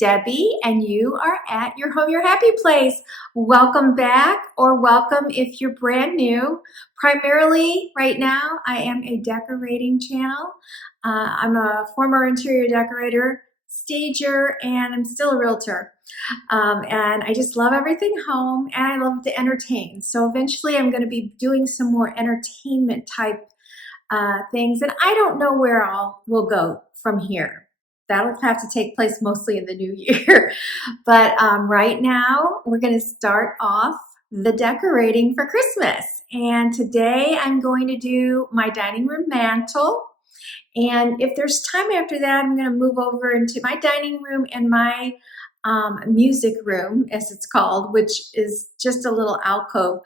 Debbie, and you are at your home, your happy place. Welcome back, or welcome if you're brand new. Primarily, right now, I am a decorating channel. I'm a former interior decorator, stager, and I'm still a realtor. And I just love everything home, and I love to entertain. So eventually I'm going to be doing some more entertainment type things, and I don't know where all will go from here. That'll have to take place mostly in the new year. But right now we're going to start off the decorating for Christmas. And today I'm going to do my dining room mantle. And if there's time after that, I'm going to move over into my dining room and my music room, as it's called, which is just a little alcove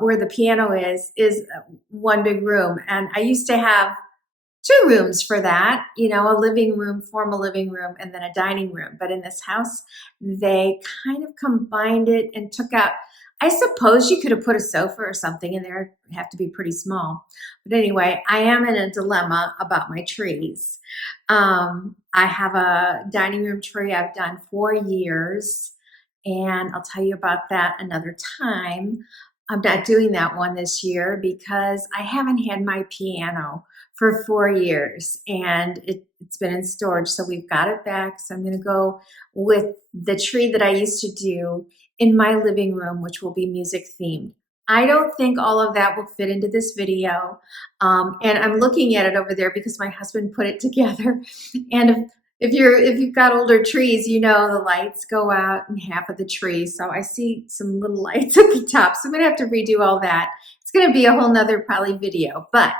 where the piano is one big room. And I used to have two rooms for that, you know, a living room, formal living room, and then a dining room. But in this house, they kind of combined it and took out, I suppose you could have put a sofa or something in there. It'd have to be pretty small. But anyway, I am in a dilemma about my trees. I have a dining room tree I've done for years, and I'll tell you about that another time. I'm not doing that one this year because I haven't had my piano for 4 years, and it's been in storage, so we've got it back. So I'm going to go with the tree that I used to do in my living room, which will be music themed. I don't think all of that will fit into this video, and I'm looking at it over there because my husband put it together. And if you've got older trees, you know the lights go out in half of the tree. So I see some little lights at the top. So I'm gonna have to redo all that. It's gonna be a whole nother probably video, but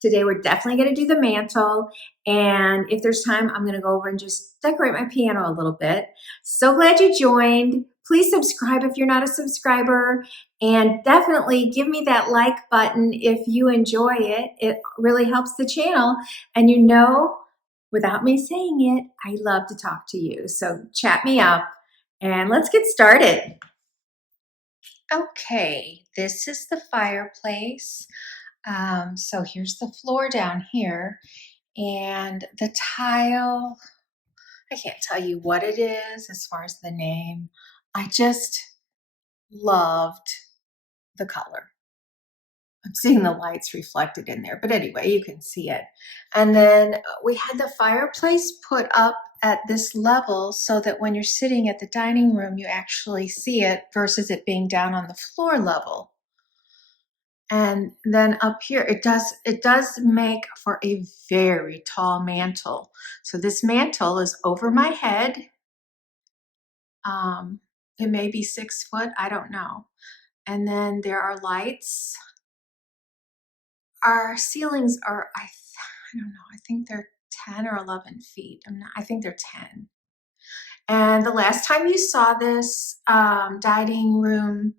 today we're definitely gonna do the mantle. And if there's time, I'm gonna go over and just decorate my piano a little bit. So glad you joined. Please subscribe if you're not a subscriber, and definitely give me that like button if you enjoy it. It really helps the channel. And you know, without me saying it, I love to talk to you. So chat me up and let's get started. Okay, this is the fireplace. So here's the floor down here, and the tile, I can't tell you what it is as far as the name. I just loved the color. I'm seeing the lights reflected in there, but anyway, you can see it. And then we had the fireplace put up at this level so that when you're sitting at the dining room, you actually see it versus it being down on the floor level. And then up here, it does make for a very tall mantle. So this mantle is over my head. It may be 6 foot, I don't know. And then there are lights. Our ceilings are, I don't know, I think they're 10 or 11 feet. I think they're 10. And the last time you saw this dining room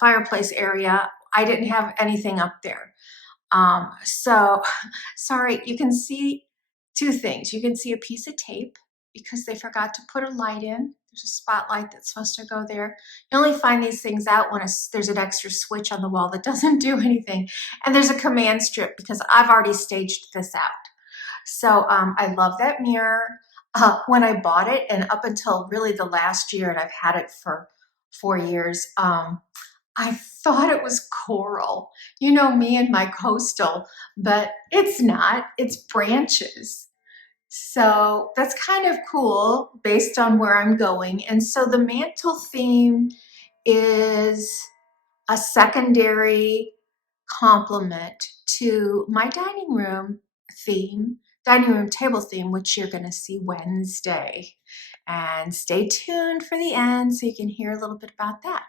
fireplace area, I didn't have anything up there. So, sorry, you can see two things. You can see a piece of tape because they forgot to put a light in. There's a spotlight that's supposed to go there. You only find these things out when there's an extra switch on the wall that doesn't do anything. And there's a command strip because I've already staged this out. So I love that mirror. When I bought it, and up until really the last year, and I've had it for 4 years, I thought it was coral. You know me and my coastal, but it's not. It's branches. So that's kind of cool based on where I'm going. And so the mantle theme is a secondary complement to my dining room theme, dining room table theme, which you're going to see Wednesday. And stay tuned for the end so you can hear a little bit about that.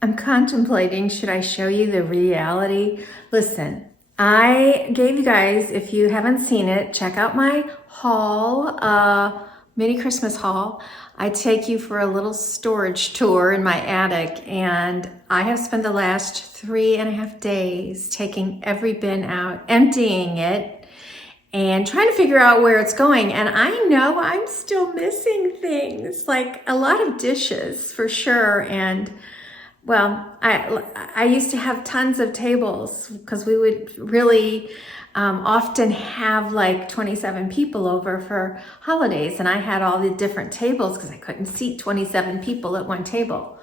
I'm contemplating, should I show you the reality? Listen, I gave you guys, if you haven't seen it, check out my haul, mini Christmas haul. I take you for a little storage tour in my attic, and I have spent the last 3.5 days taking every bin out, emptying it, and trying to figure out where it's going. And I know I'm still missing things, like a lot of dishes for sure, and well, I used to have tons of tables because we would really often have like 27 people over for holidays, and I had all the different tables because I couldn't seat 27 people at one table.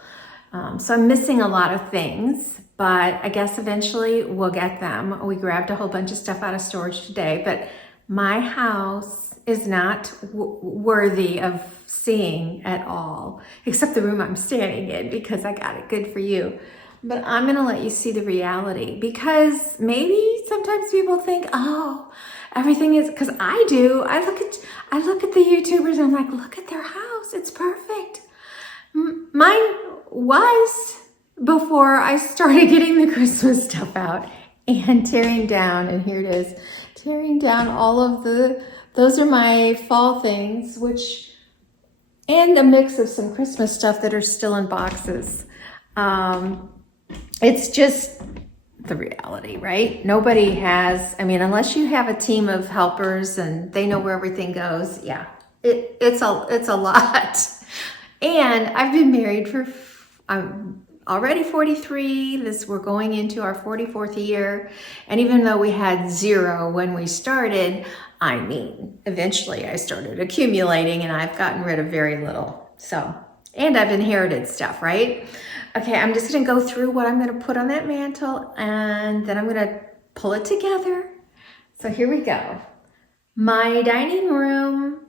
So I'm missing a lot of things, but I guess eventually we'll get them. We grabbed a whole bunch of stuff out of storage today, but my house is not worthy of seeing at all, except the room I'm standing in because I got it good for you. But I'm gonna let you see the reality, because maybe sometimes people think, oh, everything is, because I do. I look at the YouTubers and I'm like, look at their house, it's perfect. Mine was before I started getting the Christmas stuff out and tearing down, and here it is, tearing down all of those are my fall things, and a mix of some Christmas stuff that are still in boxes. It's just the reality, right? Nobody has, I mean, unless you have a team of helpers and they know where everything goes, yeah, it's a lot. And I've been married for, I'm already 43. We're going into our 44th year. And even though we had 0 when we started, I mean, eventually I started accumulating and I've gotten rid of very little. So, and I've inherited stuff, right? Okay, I'm just gonna go through what I'm gonna put on that mantle, and then I'm gonna pull it together. So here we go. My dining room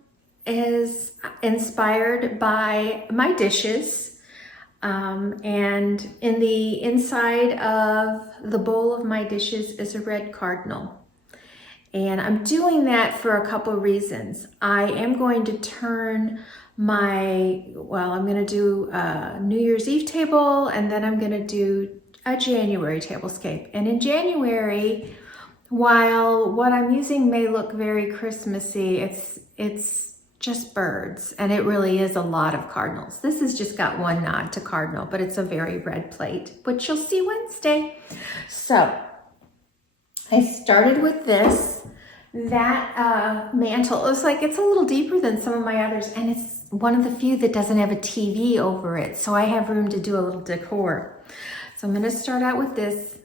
is inspired by my dishes. And in the inside of the bowl of my dishes is a red cardinal. And I'm doing that for a couple of reasons. I am going to turn I'm going to do a New Year's Eve table, and then I'm going to do a January tablescape. And in January, while what I'm using may look very Christmassy, it's just birds, and it really is a lot of cardinals. This has just got one nod to cardinal, but it's a very red plate, which you'll see Wednesday. So I started with this. That mantle, it's a little deeper than some of my others, and it's one of the few that doesn't have a TV over it, so I have room to do a little decor. So I'm going to start out with this,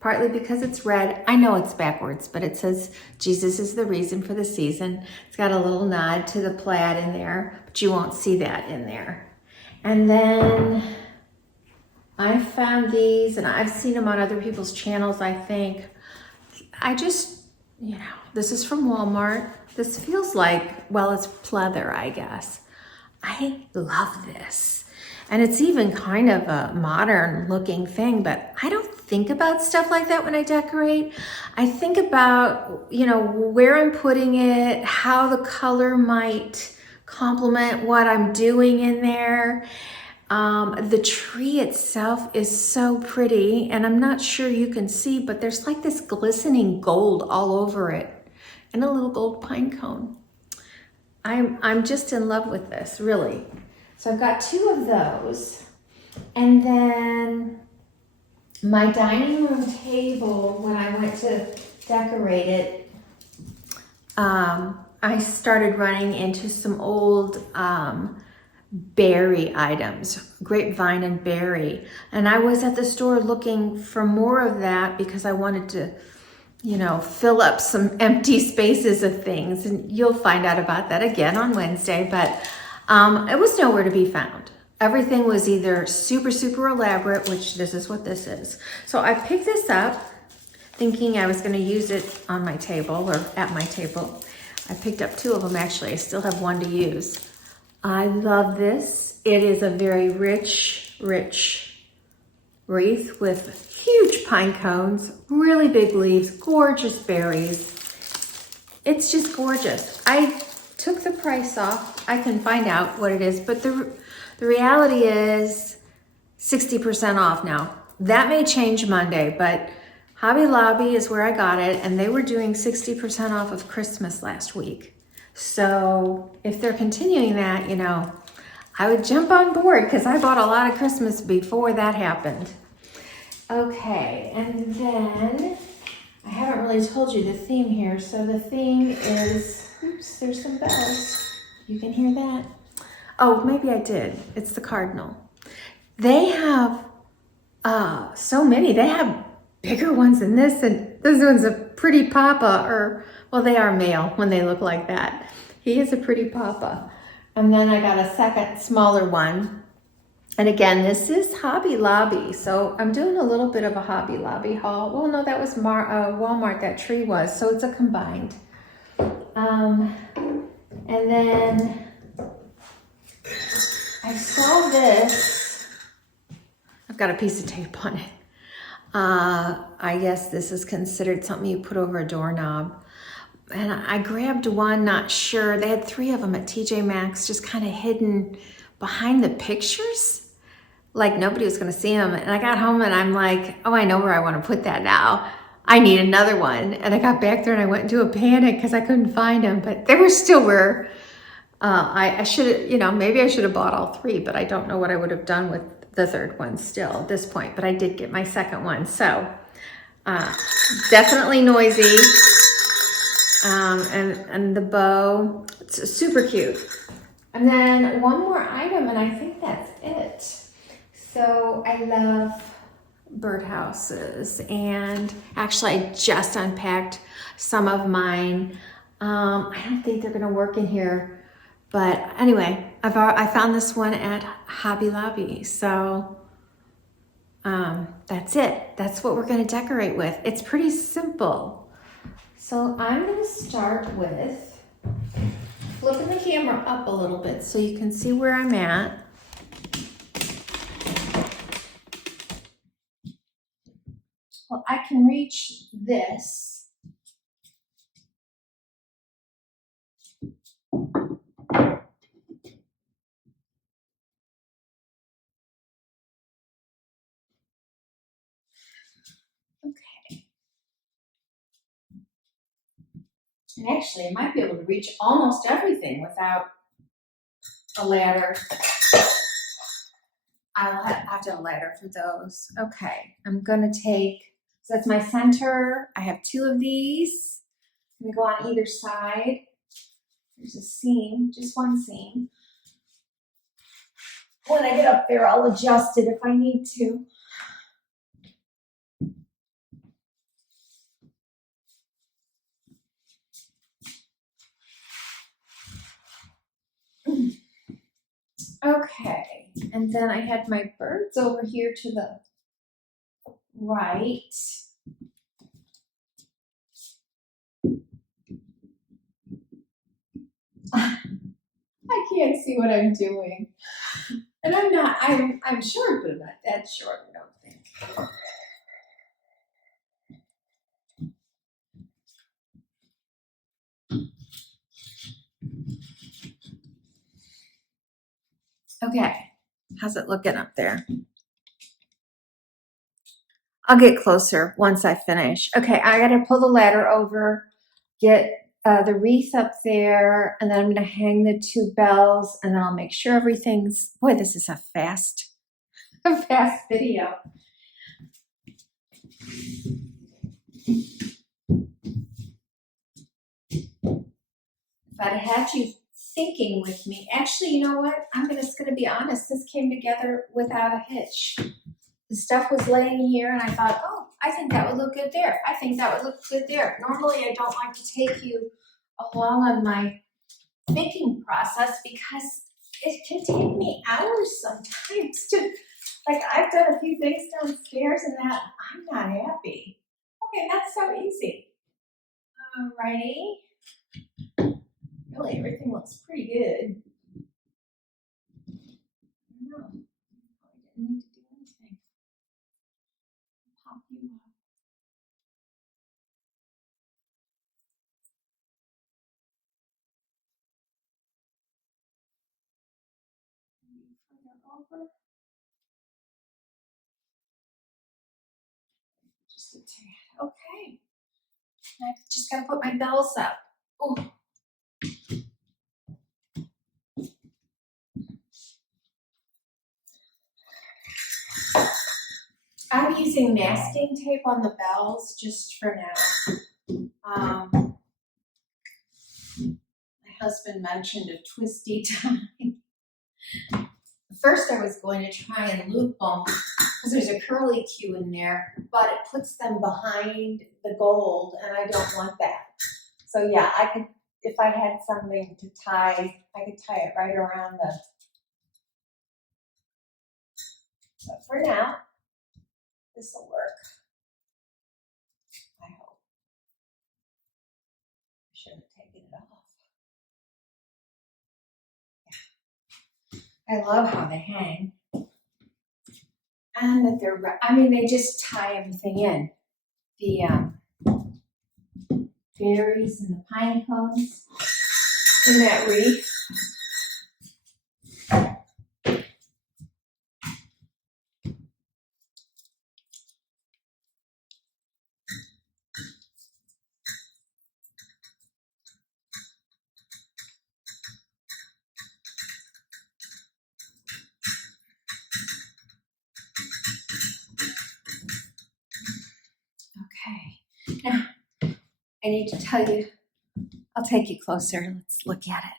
partly because it's red. I know it's backwards, but it says Jesus is the reason for the season. It's got a little nod to the plaid in there, but you won't see that in there. And then I found these, and I've seen them on other people's channels, I think. This is from Walmart. This feels like, well, it's pleather, I guess. I love this. And it's even kind of a modern looking thing, but I don't think about stuff like that when I decorate. I think about, where I'm putting it, how the color might complement what I'm doing in there. The tree itself is so pretty, and I'm not sure you can see, but there's like this glistening gold all over it, and a little gold pine cone. I'm just in love with this, really. So I've got 2 of those, and then my dining room table, when I went to decorate it, I started running into some old berry items, grapevine and berry. And I was at the store looking for more of that because I wanted to, fill up some empty spaces of things. And you'll find out about that again on Wednesday, but it was nowhere to be found. Everything was either super, super elaborate, which this is what this is. So I picked this up thinking I was going to use it on my table or at my table. I picked up 2 of them, actually. I still have 1 to use. I love this. It is a very rich wreath with huge pine cones, really big leaves, gorgeous berries. It's just gorgeous. I took the price off. I can find out what it is, but the reality is 60% off now. That may change Monday, but Hobby Lobby is where I got it, and they were doing 60% off of Christmas last week. So if they're continuing that, I would jump on board because I bought a lot of Christmas before that happened. Okay, and then I haven't really told you the theme here. So the theme is, oops, there's some bells. You can hear that. Oh, maybe I did. It's the cardinal. They have So many. They have bigger ones than this, and this one's a pretty papa, or, well, they are male when they look like that. He is a pretty papa. And then I got a second smaller one. And again, this is Hobby Lobby. So I'm doing a little bit of a Hobby Lobby haul. Well, no, that was Walmart, that tree was. So it's a combined. And then I saw this. I've got a piece of tape on it. I guess this is considered something you put over a doorknob. And I grabbed one, not sure. They had 3 of them at TJMaxx, just kind of hidden behind the pictures. Like nobody was going to see them. And I got home and I'm like, oh, I know where I want to put that now. I need another one. And I got back there and I went into a panic because I couldn't find them, but they were still where I should have, you know, maybe I should have bought all 3, but I don't know what I would have done with the third one still at this point, but I did get my second one. So definitely noisy. And the bow, it's super cute. And then one more item, and I think that's it. So I love birdhouses, and actually I just unpacked some of mine. I don't think they're gonna work in here, but anyway, I found this one at Hobby Lobby. So that's it. That's what we're gonna decorate with. It's pretty simple. So I'm gonna start with flipping the camera up a little bit so you can see where I'm at. Well, I can reach this. Okay. And actually, I might be able to reach almost everything without a ladder. I'll have to have a ladder for those. Okay, I'm gonna take, so that's my center. I have 2 of these. I'm gonna go on either side. There's a seam, just one seam. When I get up there, I'll adjust it if I need to. Okay, and then I had my birds over here to the right. I can't see what I'm doing. And I'm short, but I'm not that short, I don't think. Okay, how's it looking up there? I'll get closer once I finish. Okay, I gotta pull the ladder over, get the wreath up there, and then I'm gonna hang the 2 bells, and then I'll make sure everything's, boy, this is a fast video. If I'd had you thinking with me, actually, you know what? I'm just gonna be honest, this came together without a hitch. The stuff was laying here and I thought, oh, I think that would look good there. I think that would look good there. Normally I don't like to take you along on my thinking process because it can take me hours sometimes to, like, I've done a few things downstairs and that I'm not happy. Okay, that's so easy. Alrighty. Really, everything looks pretty good. I don't know. I didn't need to do anything. Pop you up. Further over. Just a tad. Okay. I just gotta put my bells up. Ooh. I'm using masking tape on the bells just for now. My husband mentioned a twisty time. First I was going to try and loop them, because there's a curly Q in there, but it puts them behind the gold, and I don't want that. So yeah, I could, if I had something to tie, I could tie it right around the, but for now, this will work. I hope. I shouldn't have taken it off. Yeah. I love how they hang. And that they're, I mean, they just tie everything in. The berries and the pine cones in that wreath. Okay, now I need to tell you, I'll take you closer. Let's look at it.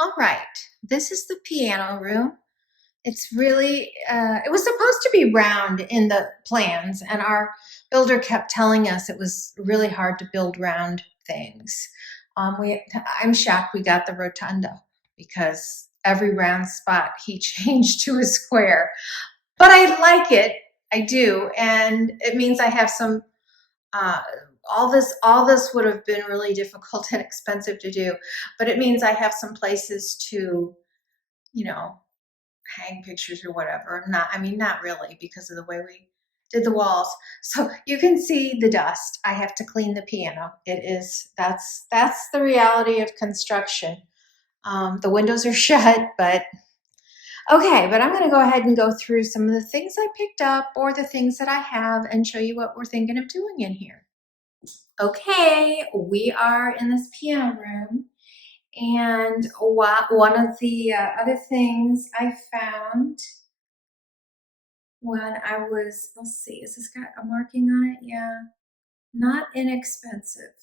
All right, this is the piano room. It's really, it was supposed to be round in the plans, and our builder kept telling us it was really hard to build round things. I'm shocked we got the rotunda, because every round spot he changed to a square. But I like it, I do, and it means I have some, all this would have been really difficult and expensive to do, but it means I have some places to, you know, hang pictures or whatever. Not really, because of the way we did the walls. So you can see the dust. I have to clean the piano. That's the reality of construction. The windows are shut, but okay, but I'm gonna go ahead and go through some of the things I picked up or the things that I have and show you what we're thinking of doing in here. Okay, we are in this piano room, and one of the other things I found when I was, let's see, has this got a marking on it? Yeah, not inexpensive.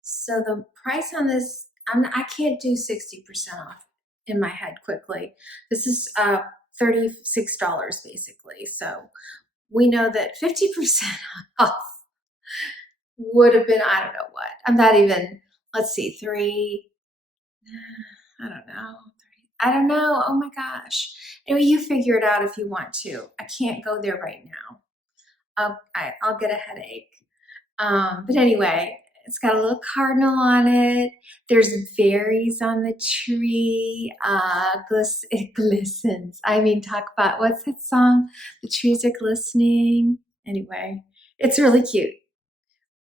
So the price on this, I can't do 60% off in my head quickly. This is $36 basically. So we know that 50% off would have been, I don't know what. I'm not even, let's see, I don't know. I don't know. Oh my gosh. Anyway, you figure it out if you want to. I can't go there right now. I'll get a headache. But anyway, it's got a little cardinal on it. There's berries on the tree. It glistens. I mean, talk about, what's that song? The trees are glistening. Anyway, it's really cute.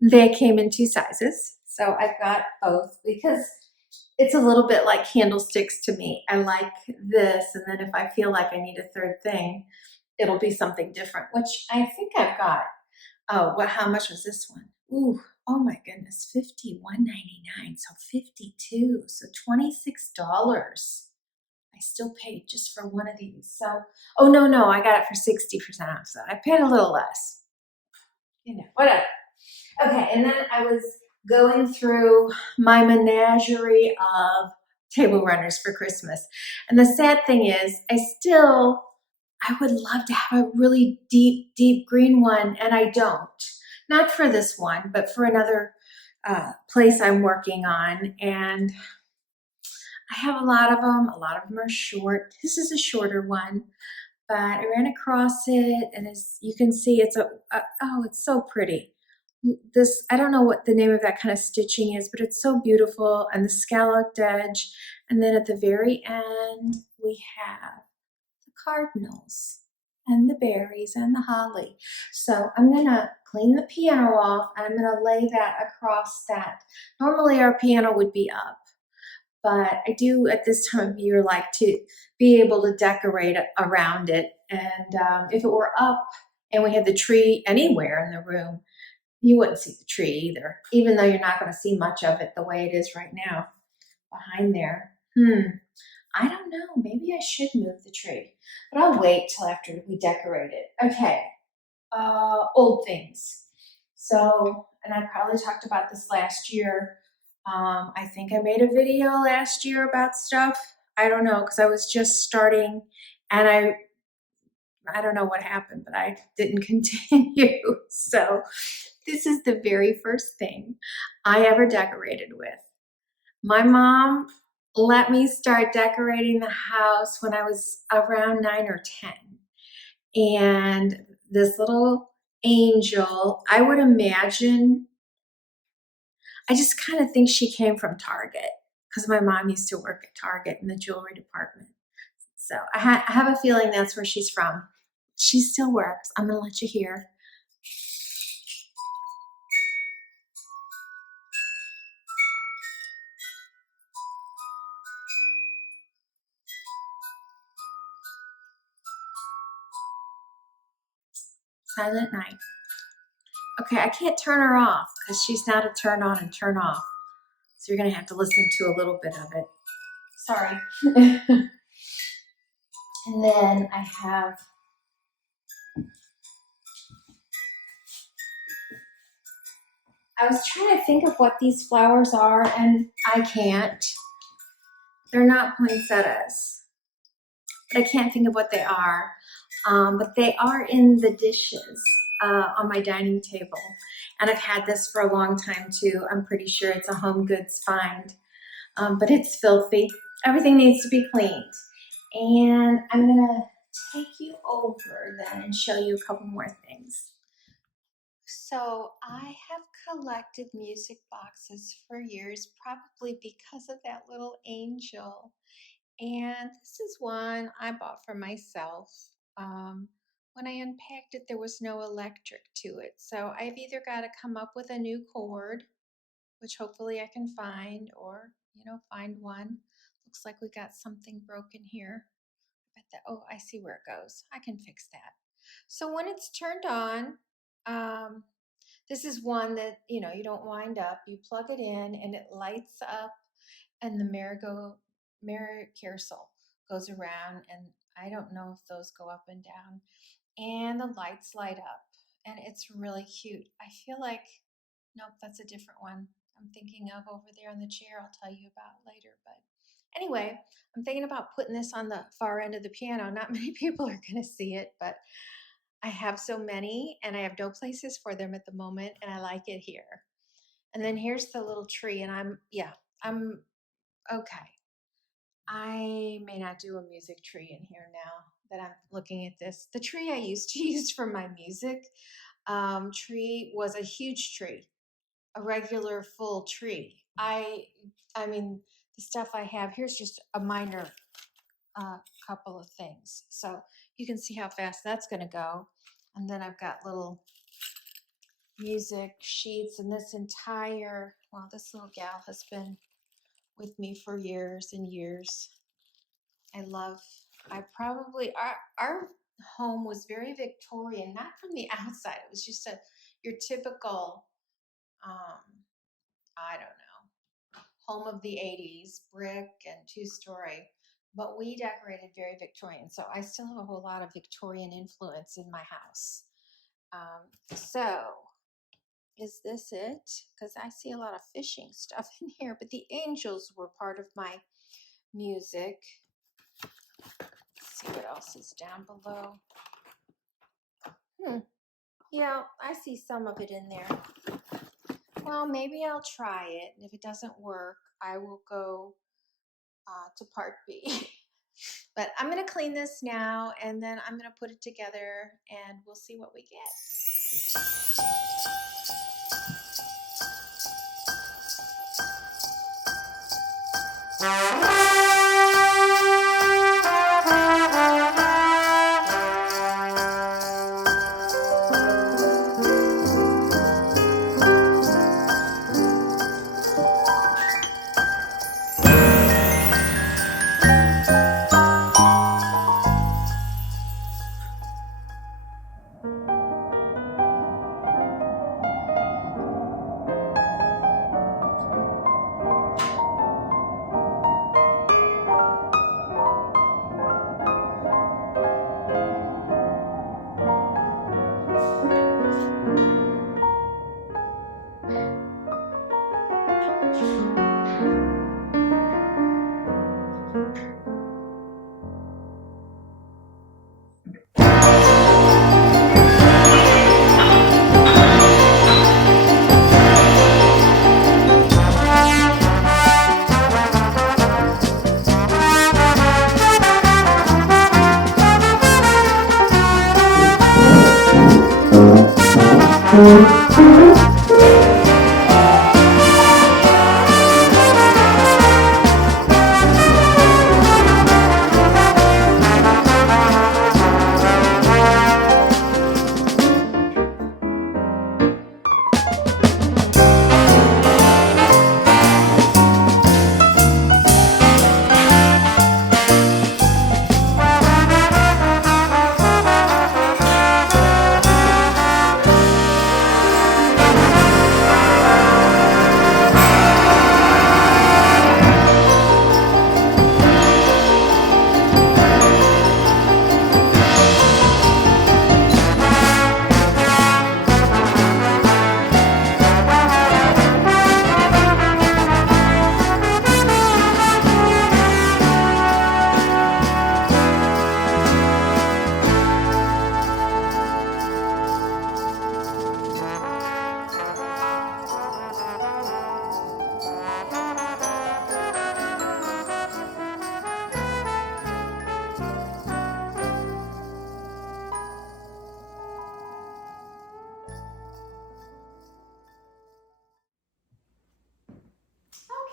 They came in 2 sizes, so I've got both because it's a little bit like candlesticks to me. I like this, and then if I feel like I need a third thing, it'll be something different, which I think I've got. Oh, how much was this one? Ooh, Oh my goodness, $51.99, so 52, so $26. I still paid just for one of these. So, oh no, I got it for 60% off, so I paid a little less. You know, whatever. Okay, and then I was going through my menagerie of table runners for Christmas. And the sad thing is, I would love to have a really deep green one, and I don't. Not for this one, but for another place I'm working on. And I have a lot of them. A lot of them are short. This is a shorter one, but I ran across it, and as you can see, it's oh, it's so pretty. This, I don't know what the name of that kind of stitching is, but it's so beautiful, and the scalloped edge. And then at the very end, we have the cardinals and the berries and the holly. So I'm gonna clean the piano off, and I'm gonna lay that across that. Normally our piano would be up, but I do at this time of year like to be able to decorate around it. And if it were up and we had the tree anywhere in the room, you wouldn't see the tree either, even though you're not going to see much of it the way it is right now behind there. I don't know, maybe I should move the tree, but I'll wait till after we decorate it. Okay, old things. So, and I probably talked about this last year. I think I made a video last year about stuff. I don't know, because I was just starting, and I don't know what happened, but I didn't continue. So this is the very first thing I ever decorated with. My mom let me start decorating the house when I was around 9 or 10. And this little angel, I would imagine, I just kind of think she came from Target, because my mom used to work at Target in the jewelry department. So I have a feeling that's where she's from. She still works. I'm going to let you hear. Silent night. Okay, I can't turn her off because she's not a turn on and turn off. So you're going to have to listen to a little bit of it. Sorry. And then I have I was trying to think of what these flowers are, and I can't. They're not poinsettias, but I can't think of what they are. But they are in the dishes on my dining table. And I've had this for a long time too. I'm pretty sure it's a Home Goods find, but it's filthy. Everything needs to be cleaned. And I'm gonna take you over then and show you a couple more things. So I have collected music boxes for years, probably because of that little angel. And this is one I bought for myself. When I unpacked it, there was no electric to it. So I've either got to come up with a new cord, which hopefully I can find, or, find one. Looks like we got something broken here. Oh, I see where it goes. I can fix that. So when it's turned on, this is one that, you don't wind up. You plug it in and it lights up, and the mirror carousel goes around, and I don't know if those go up and down, and the lights light up, and it's really cute. I feel like, nope, that's a different one I'm thinking of over there on the chair. I'll tell you about later. But anyway, I'm thinking about putting this on the far end of the piano. Not many people are going to see it, but I have so many, and I have no places for them at the moment, and I like it here. And then here's the little tree, and I'm okay. I may not do a music tree in here now that I'm looking at this. The tree I used to use for my music tree was a huge tree, a regular full tree. I mean, the stuff I have here's just a minor couple of things. So you can see how fast that's going to go. And then I've got little music sheets, and this little gal has been with me for years and years. Our home was very Victorian, not from the outside. It was just your typical I don't know, home of the 80s, brick and 2-story. But we decorated very Victorian. So I still have a whole lot of Victorian influence in my house. So is this it? Because I see a lot of fishing stuff in here, but the angels were part of my music. Let's see what else is down below. Yeah, I see some of it in there. Well, maybe I'll try it, and if it doesn't work, I will go to part B. But I'm going to clean this now, and then I'm going to put it together, and we'll see what we get.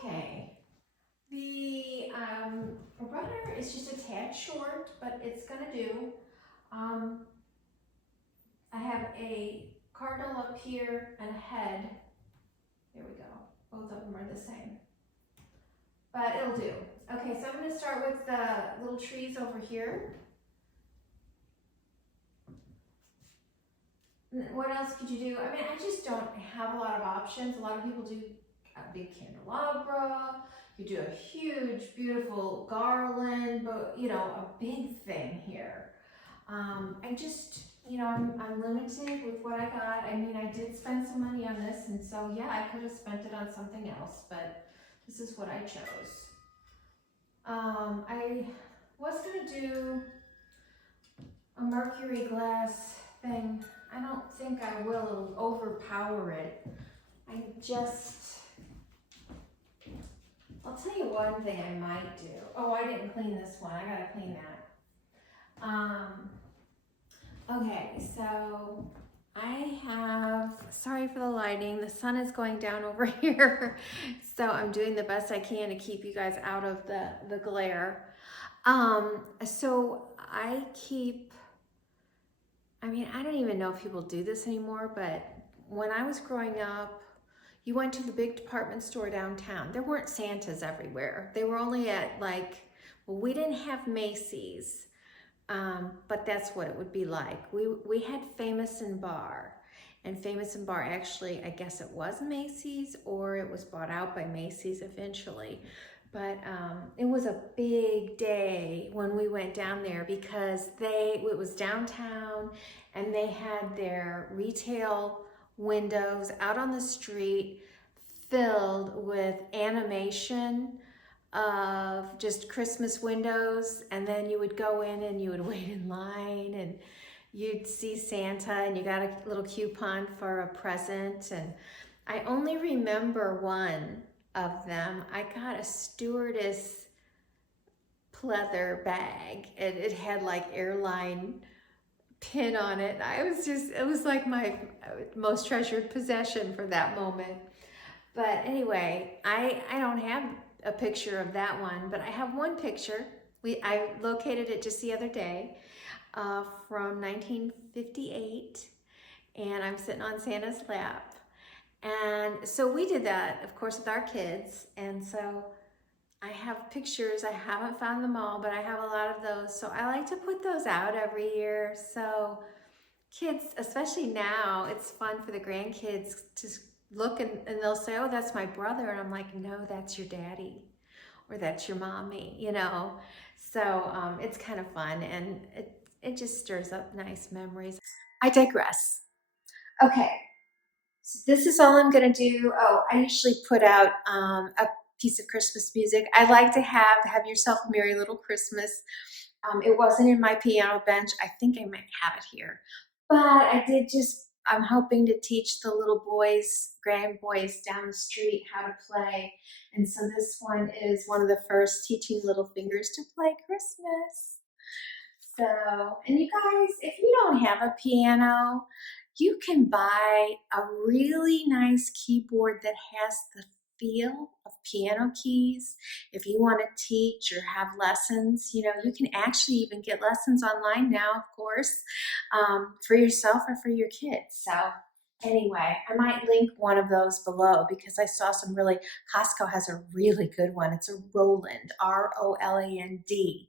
Okay, the rudder is just a tad short, but it's gonna do. I have a cardinal up here and a head. There we go. Both of them are the same, but it'll do. Okay, so I'm gonna start with the little trees over here. What else could you do? I mean, I just don't have a lot of options. A lot of people do a big candelabra. You do a huge, beautiful garland, but you know, a big thing here. I just, you know, I'm limited with what I got. I mean, I did spend some money on this, and so yeah, I could have spent it on something else, but this is what I chose. I was gonna do a mercury glass thing. I don't think I will. It'll overpower it. I'll tell you one thing I might do. Oh, I didn't clean this one. I gotta clean that. Okay, so I have, sorry for the lighting, the sun is going down over here, so I'm doing the best I can to keep you guys out of the glare. So I keep, I mean, I don't even know if people do this anymore, but when I was growing up, you went to the big department store downtown. There weren't Santas everywhere. They were only at like, well, we didn't have Macy's. But that's what it would be like. We had Famous and Bar, And Famous and Bar, actually, I guess it was Macy's, or it was bought out by Macy's eventually. But it was a big day when we went down there because it was downtown, and they had their retail windows out on the street filled with animation of just Christmas windows, and then you would go in and you would wait in line and you'd see Santa and you got a little coupon for a present. And I only remember one of them. I got a stewardess pleather bag, and it had like airline pin on it. It was like my most treasured possession for that moment. But anyway, I don't have a picture of that one, but I have one picture. I located it just the other day from 1958, and I'm sitting on Santa's lap. And so we did that, of course, with our kids. And so I have pictures. I haven't found them all, but I have a lot of those. So I like to put those out every year. So kids, especially now, it's fun for the grandkids to look and they'll say, oh, that's my brother. And I'm like, no, that's your daddy, or that's your mommy, you know? So it's kind of fun, and it just stirs up nice memories. I digress. Okay, so this is all I'm gonna do. Oh, I usually put out a piece of Christmas music. I like to have Yourself a Merry Little Christmas. It wasn't in my piano bench. I think I might have it here. But I'm hoping to teach the little boys, grand boys down the street how to play. And so this one is one of the first, teaching little fingers to play Christmas. So, and you guys, if you don't have a piano, you can buy a really nice keyboard that has the feel of piano keys. If you want to teach or have lessons, you know, you can actually even get lessons online now, of course, for yourself or for your kids. So anyway, I might link one of those below because I saw Costco has a really good one. It's a Roland, R-O-L-A-N-D,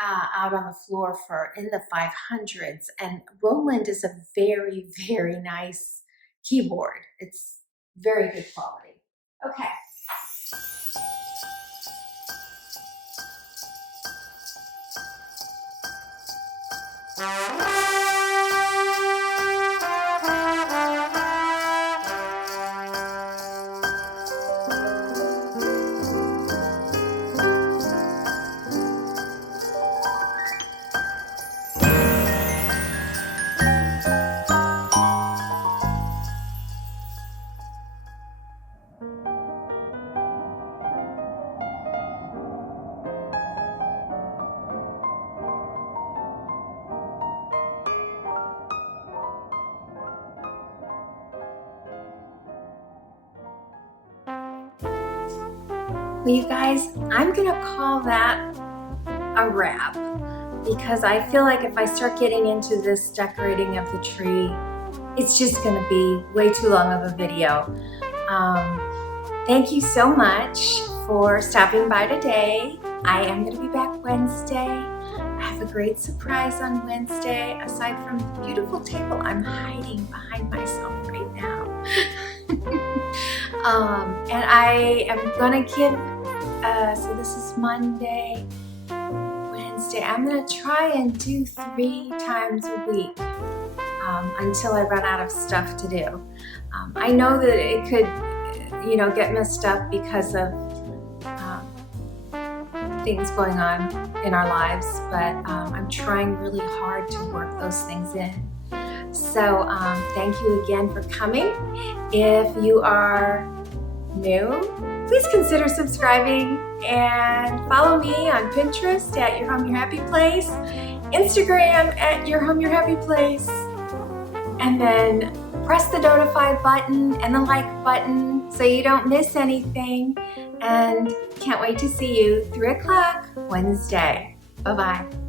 out on the floor in the 500s. And Roland is a very, very nice keyboard. It's very good quality. Okay. Well, you guys, I'm gonna call that a wrap because I feel like if I start getting into this decorating of the tree, it's just gonna be way too long of a video. Thank you so much for stopping by today. I am gonna be back Wednesday. I have a great surprise on Wednesday, aside from the beautiful table I'm hiding behind myself right now. And I am gonna give, so this is Monday, Wednesday. I'm gonna try and do 3 times a week until I run out of stuff to do. I know that it could, you know, get messed up because of things going on in our lives, but I'm trying really hard to work those things in. So thank you again for coming. If you are new, please consider subscribing and follow me on Pinterest at Your Home Your Happy Place, Instagram at Your Home Your Happy Place, and then press the notify button and the like button so you don't miss anything. And can't wait to see you 3 o'clock Wednesday. Bye-bye.